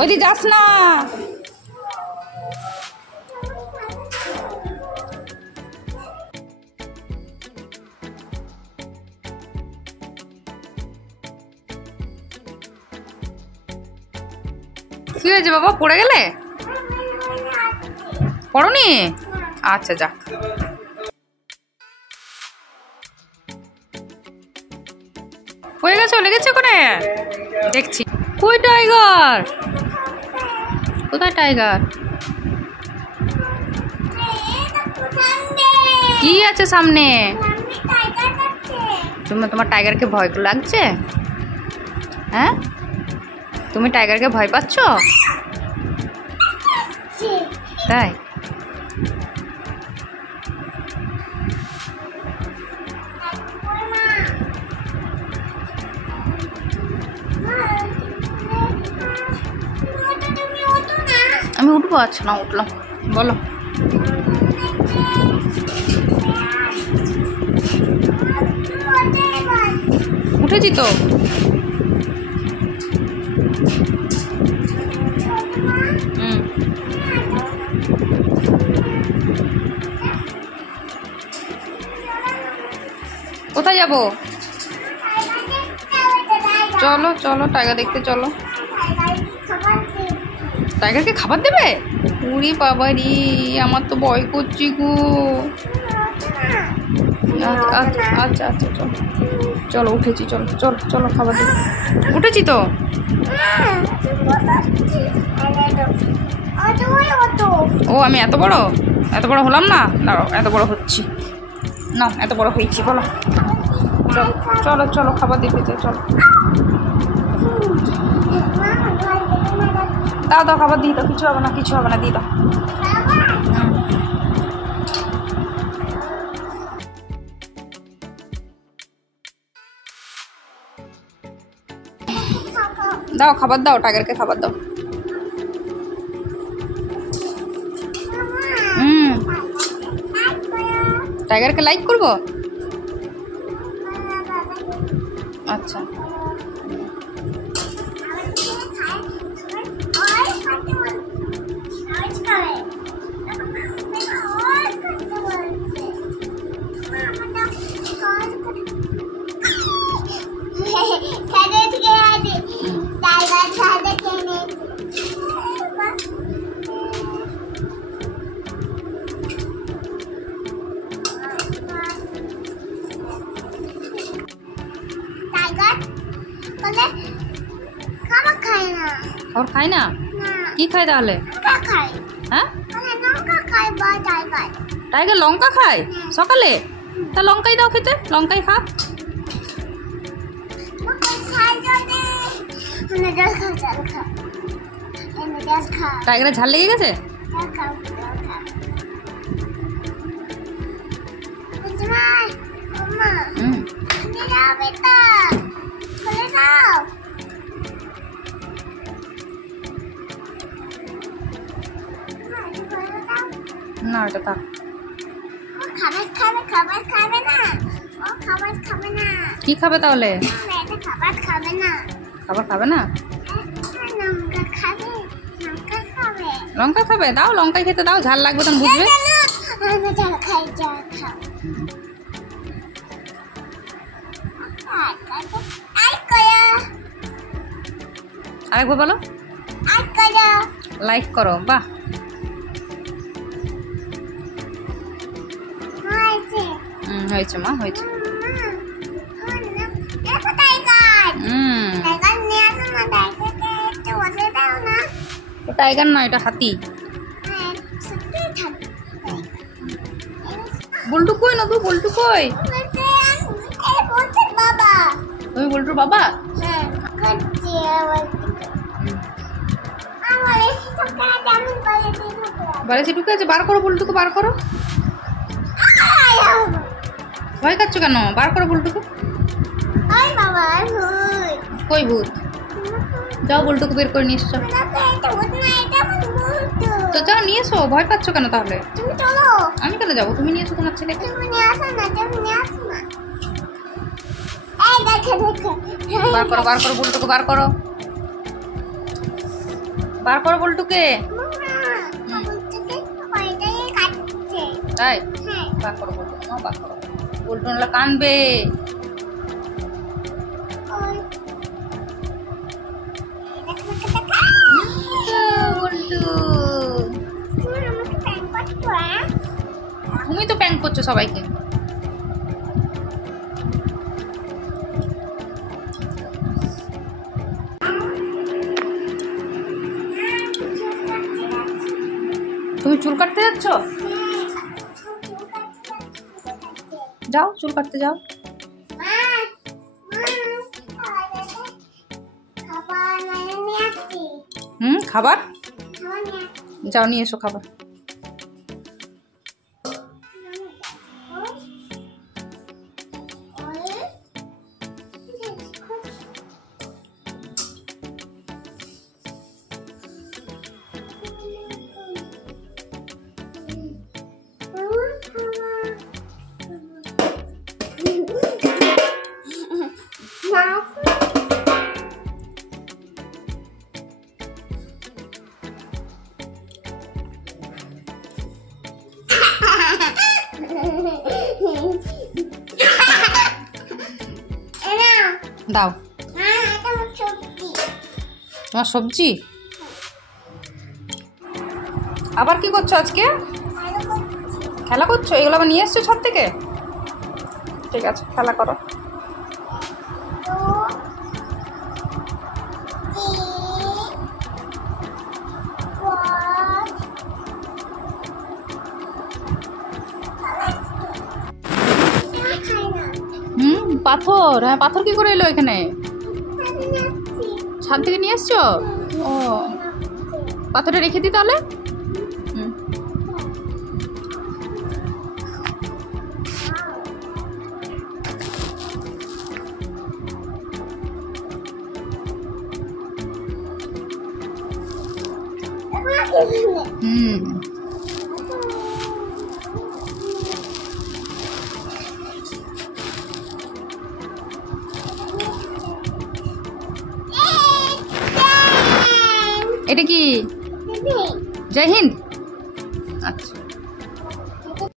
ওইদিকে যাস না। কি হয়েছে বাবা, পড়ে গেলে? পড়োনি? আচ্ছা যাক। হয়ে গেছে, লেগেছে ওখানে দেখছি। কই টাইগার? কোথায় টাইগার? কি আছে সামনে? তোমার টাইগারকে ভয় লাগছে? হ্যাঁ, তুমি টাইগারকে ভয় পাচ্ছ? তাই? আমি উঠবো। আচ্ছা না, উঠলাম। বলো। উঠেছি তো। কোথায় যাবো? চলো চলো, টাইগার দেখতে চলো। টাইগারকে খাবার দেবে? উরি বাবা রে, আমার তো ভয় করছি গো। আচ্ছা আচ্ছা আচ্ছা, চলো চলো, উঠেছি, চলো চলো চলো, খাবার দেবে। উঠেছি তো। ও আমি এত বড় হলাম না? দাঁড়াও, এত বড় হচ্ছি না, এত বড় হয়েছি। বলো, চলো চলো চলো, খাবার দিতে চলো। দাও দাও, খাবার দিয়ে দাও। কিছু হবে না, কিছু হবে না, দিয়ে দাও। দাও খাবার দাও, টাইগারকে খাবার দাও। টাইগারকে লাইক করবো? আচ্ছা, খাবার খায় না? কি খায় তাহলে? হ্যাঁ, টাইগার লঙ্কা খায় সকালে? তা লঙ্কাই দাও খেতে, লঙ্কাই খা। টাইগারের ঝাল লেগে গেছে? না, এটা থাক। কি খাবে তাহলে? খাবার খাবে না? লঙ্কা খাবে? দাও, লঙ্কাই খেতে দাও, ঝাল লাগবে তখন বুঝবে। আরেকবার বলো। লাইক করো। বাহ, হয়েছে মা, হয়েছে। টাইগার না, এটা হাতি। বল্টু কই? না তো, বল্টু কই? তুমি বল্টুর বাবা? বাড়িতে ঢুকে আছে, বার করো বল্টুকে, বার করো। ভয় খাচ্ছ কেন? বার করো বল্টুকে। কই ভূত? যাও বল্টুকে বের করে নিয়ে এসছো। তো যাও নিয়ে এসো, ভয় পাচ্ছ কেন তাহলে? আমি কেন যাবো? তুমি নিয়ে এসো তোমার ছেলেকে। বার করো বল্টুকে, বার করো বল্টুকে। তাই বার করো বল্টুকে, বার করো। বল্টু নাহলে কানবে। বল্টু তুমি তো প্যাং করছো সবাইকে। তুমি চুল কাটতে যাচ্ছ? যাও চুল কাটতে যাও। খাবার যাও নিয়ে এসো খাবার। দাও তোমার সবজি। আবার কি করছো আজকে? খেলা করছো? এগুলো আবার নিয়ে এসছো ছাদ থেকে? ঠিক আছে খেলা করো। পাথর? হ্যাঁ পাথর কি করে এলো এখানে? ছাদ থেকে নিয়ে এসছো? ও পাথরটা রেখে দিই তাহলে। এটা কি? জয় হিন্দ। আচ্ছা।